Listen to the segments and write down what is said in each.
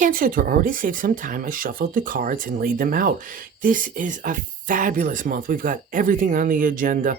Cancer, to already save some time, I shuffled the cards and laid them out. This is a fabulous month. We've got everything on the agenda.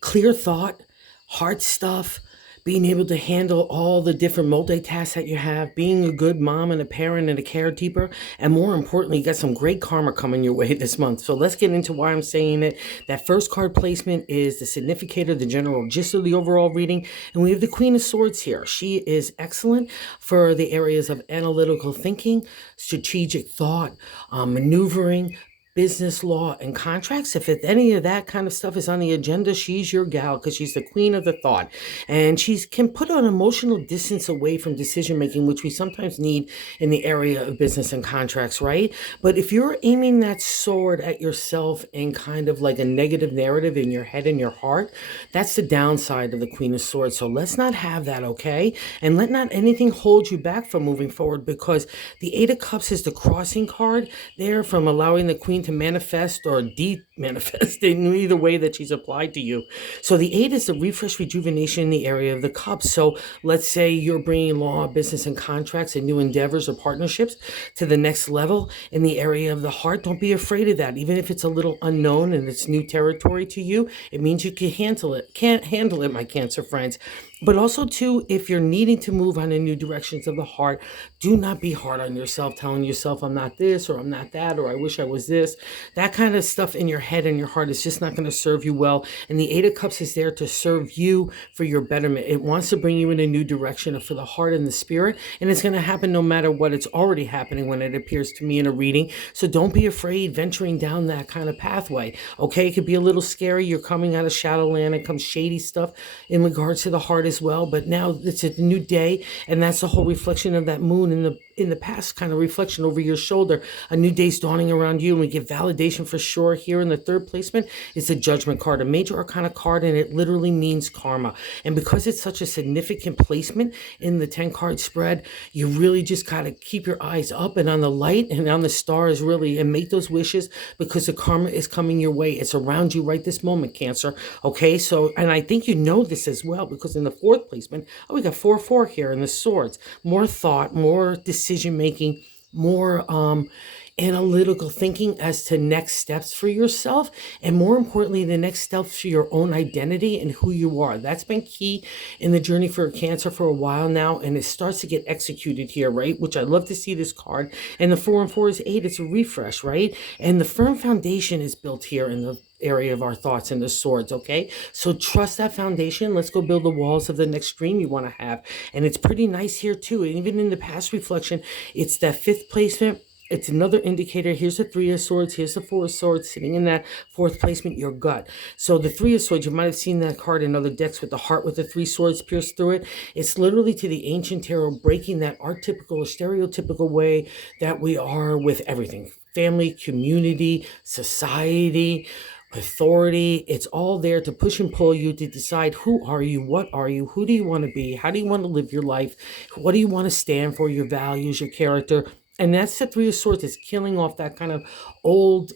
Clear thought, hard stuff, being able to handle all the different multitasks that you have, being a good mom and a parent and a caretaker, and more importantly, you got some great karma coming your way this month. So let's get into why I'm saying it. That first card placement is the significator, the general gist of the overall reading, and we have the Queen of Swords here. She is excellent for the areas of analytical thinking, strategic thought, maneuvering, business law and contracts. If any of that kind of stuff is on the agenda, she's your gal because she's the queen of the thought, and she can put an emotional distance away from decision making, which we sometimes need in the area of business and contracts, right? But if you're aiming that sword at yourself in kind of like a negative narrative in your head and your heart, that's the downside of the Queen of Swords. So let's not have that, okay? And let not anything hold you back from moving forward, because the Eight of Cups is the crossing card there from allowing the Queen to manifest or de-manifest in either way that she's applied to you. So the 8 is the refresh, rejuvenation in the area of the cups. So let's say you're bringing law, business, and contracts and new endeavors or partnerships to the next level in the area of the heart. Don't be afraid of that. Even if it's a little unknown and it's new territory to you, it means you can handle it. Can't handle it, my Cancer friends. But also, too, if you're needing to move on in new directions of the heart, do not be hard on yourself, telling yourself, I'm not this, or I'm not that, or I wish I was this. That kind of stuff in your head and your heart is just not going to serve you well. And the Eight of Cups is there to serve you for your betterment. It wants to bring you in a new direction for the heart and the spirit. And it's going to happen no matter what. It's already happening when it appears to me in a reading. So don't be afraid venturing down that kind of pathway. Okay, it could be a little scary. You're coming out of Shadowland and comes shady stuff in regards to the heart as well. But now it's a new day, and that's the whole reflection of that moon in the past, kind of reflection over your shoulder. A new day's dawning around you, and we get validation for sure. Here in the third placement is the Judgment card, a major arcana card, and it literally means karma. And because it's such a significant placement in the 10 card spread, you really just gotta keep your eyes up and on the light and on the stars, really, and make those wishes, because the karma is coming your way. It's around you right this moment, Cancer. Okay, so, and I think you know this as well, because in the fourth placement, oh, we got 4-4 here in the swords. More thought, more decision making, more analytical thinking as to next steps for yourself, and more importantly, the next steps for your own identity and who you are. That's been key in the journey for Cancer for a while now, and it starts to get executed here, right? Which I love to see this card. And the 4 and 4 is 8. It's a refresh, right? And the firm foundation is built here in the area of our thoughts and the swords. Okay, so trust that foundation. Let's go build the walls of the next dream you want to have. And it's pretty nice here too. And even in the past reflection, it's that fifth placement. It's another indicator. Here's the 3 of Swords. Here's the 4 of Swords sitting in that fourth placement, your gut. So the 3 of Swords, you might have seen that card in other decks with the heart with the 3 swords pierced through it. It's literally to the ancient tarot, breaking that archetypical or stereotypical way that we are with everything. Family, community, society, authority. It's all there to push and pull you to decide, who are you, what are you, who do you want to be, how do you want to live your life, what do you want to stand for, your values, your character. And that's the 3 of Swords. It's killing off that kind of old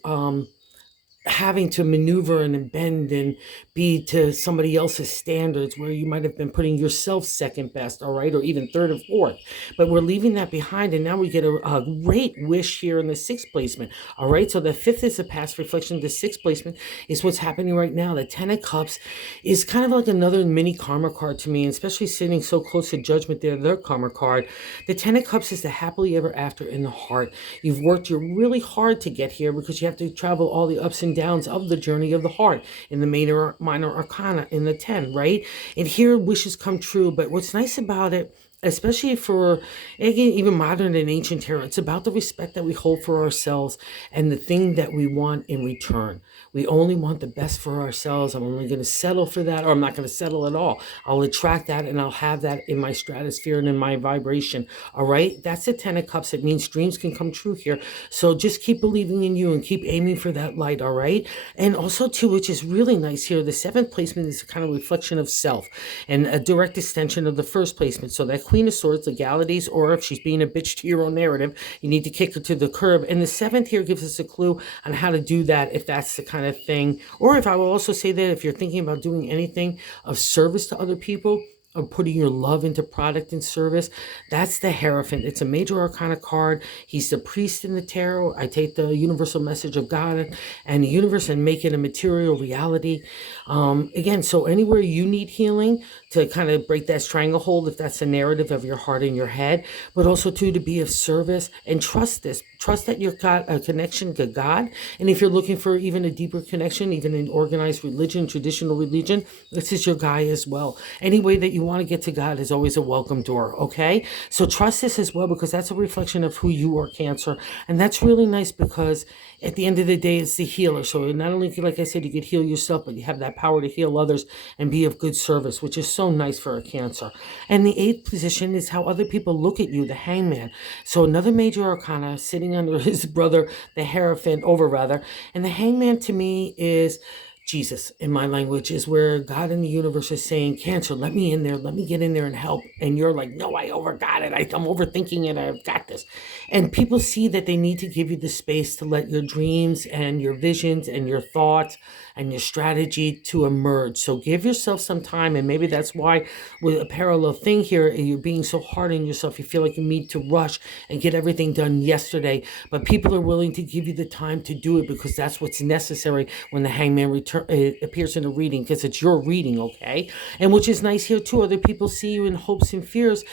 having to maneuver and bend and be to somebody else's standards, where you might have been putting yourself second best, all right, or even third or fourth. But we're leaving that behind, and now we get a great wish here in the sixth placement, all right? So the fifth is a past reflection. The sixth placement is what's happening right now. The 10 of Cups is kind of like another mini karma card to me, and especially sitting so close to Judgment there, their karma card. The 10 of Cups is the happily ever after in the heart. You've worked really hard to get here, because you have to travel all the ups and downs of the journey of the heart in the minor arcana in the 10, right? And here wishes come true. But what's nice about it, especially for, again, even modern and ancient tarot, it's about the respect that we hold for ourselves and the thing that we want in return. We only want the best for ourselves. I'm only going to settle for that, or I'm not going to settle at all. I'll attract that, and I'll have that in my stratosphere and in my vibration. All right, that's the 10 of Cups. It means dreams can come true here. So just keep believing in you and keep aiming for that light. All right, and also too, which is really nice here, the seventh placement is a kind of reflection of self and a direct extension of the first placement. So that Queen of Swords, legalities, or if she's being a bitch to your own narrative, you need to kick her to the curb. And the seventh here gives us a clue on how to do that, if that's the kind of thing. Or if I will also say that if you're thinking about doing anything of service to other people, of putting your love into product and service. That's the Hierophant. It's a major arcana card. He's the priest in the tarot. I take the universal message of God and the universe and make it a material reality. Again, so anywhere you need healing, to kind of break that stranglehold, if that's the narrative of your heart and your head, but also too to be of service, and trust this. Trust that you've got a connection to God. And if you're looking for even a deeper connection, even in organized religion, traditional religion, this is your guy as well. Any way that you want to get to God is always a welcome door, okay? So trust this as well, because that's a reflection of who you are, Cancer. And that's really nice, because at the end of the day, it's the healer. So not only, like I said, you could heal yourself, but you have that power to heal others and be of good service, which is so nice for a Cancer. And the 8th position is how other people look at you, the Hangman. So another major arcana sitting under his brother, the Hierophant, over rather. And the Hangman to me is Jesus, in my language, is where God in the universe is saying, Cancer, let me in there. Let me get in there and help. And you're like, no, I overgot it. I'm overthinking it. I've got this. And people see that they need to give you the space to let your dreams and your visions and your thoughts and your strategy to emerge. So give yourself some time. And maybe that's why, with a parallel thing here, you're being so hard on yourself. You feel like you need to rush and get everything done yesterday. But people are willing to give you the time to do it, because that's what's necessary when the Hangman appears in a reading, because it's your reading, okay? And which is nice here too. Other people see you in hopes and fears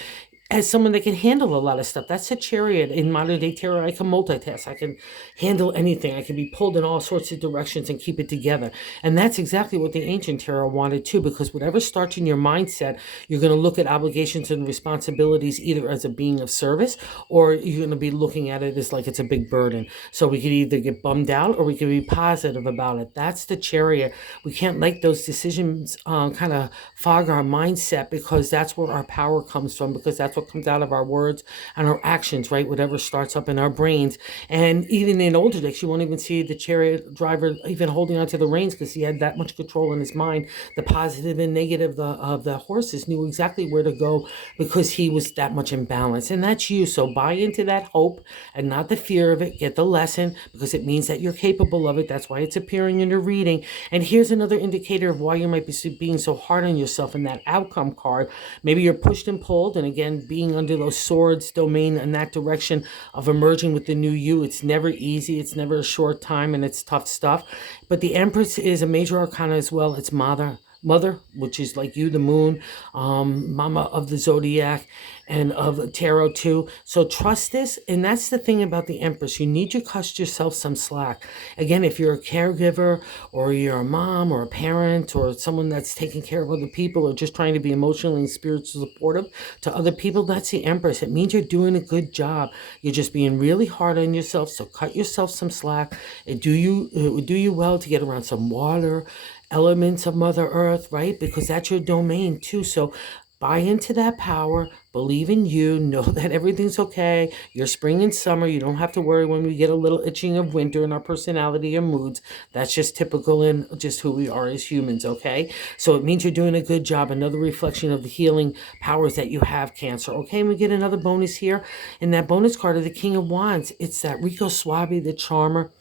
as someone that can handle a lot of stuff. That's a Chariot. In modern day tarot, I can multitask. I can handle anything. I can be pulled in all sorts of directions and keep it together. And that's exactly what the ancient tarot wanted too, because whatever starts in your mindset, you're going to look at obligations and responsibilities either as a being of service, or you're going to be looking at it as like it's a big burden. So we could either get bummed out, or we could be positive about it. That's the Chariot. We can't let those decisions kind of fog our mindset, because that's where our power comes from, because that's what comes out of our words and our actions, right? Whatever starts up in our brains. And even in older decks, you won't even see the Chariot driver even holding onto the reins, because he had that much control in his mind. The positive and negative of the horses knew exactly where to go, because he was that much in balance. And that's you. So buy into that hope and not the fear of it. Get the lesson, because it means that you're capable of it. That's why it's appearing in your reading. And here's another indicator of why you might be being so hard on yourself in that outcome card. Maybe you're pushed and pulled, and again, being under those swords domain in that direction of emerging with the new you. It's never easy. It's never a short time, and it's tough stuff. But the Empress is a major arcana as well. It's mother, which is like you, the moon, mama of the zodiac and of tarot too. So trust this. And that's the thing about the Empress. You need to cut yourself some slack. Again, if you're a caregiver, or you're a mom or a parent, or someone that's taking care of other people, or just trying to be emotionally and spiritually supportive to other people, that's the Empress. It means you're doing a good job. You're just being really hard on yourself. So cut yourself some slack. It would do you well to get around some water, elements of Mother Earth, right? Because that's your domain too. So buy into that power, believe in you, know that everything's okay. You're spring and summer. You don't have to worry when we get a little itching of winter in our personality or moods. That's just typical in just who we are as humans, okay? So it means you're doing a good job. Another reflection of the healing powers that you have, Cancer. Okay, and we get another bonus here. In that bonus card of the King of Wands, it's that Rico Suave, the charmer.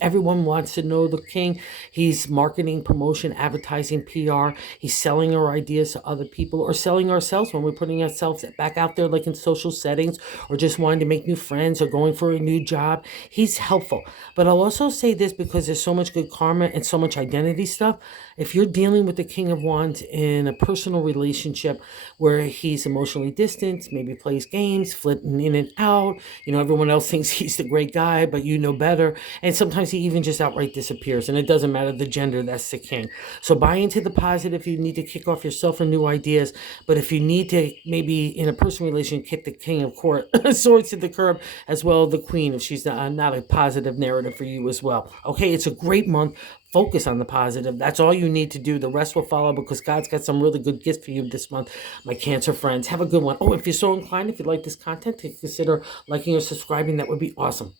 Everyone wants to know the king. He's marketing, promotion, advertising, PR. He's selling our ideas to other people, or selling ourselves when we're putting ourselves back out there, like in social settings, or just wanting to make new friends, or going for a new job. He's helpful. But I'll also say this, because there's so much good karma and so much identity stuff. If you're dealing with the King of Wands in a personal relationship where he's emotionally distant, maybe plays games, flipping in and out, everyone else thinks he's the great guy, but you know better. And sometimes he even just outright disappears, and it doesn't matter the gender, that's the king. So buy into the positive. You need to kick off yourself for new ideas. But if you need to, maybe in a personal relation, kick the king of court swords to the curb, as well as the queen, if she's not a positive narrative for you as well. Okay, it's a great month. Focus on the positive. That's all you need to do. The rest will follow, because God's got some really good gifts for you this month, my Cancer friends. Have a good one. Oh, if you're so inclined, if you like this content, to consider liking or subscribing. That would be awesome.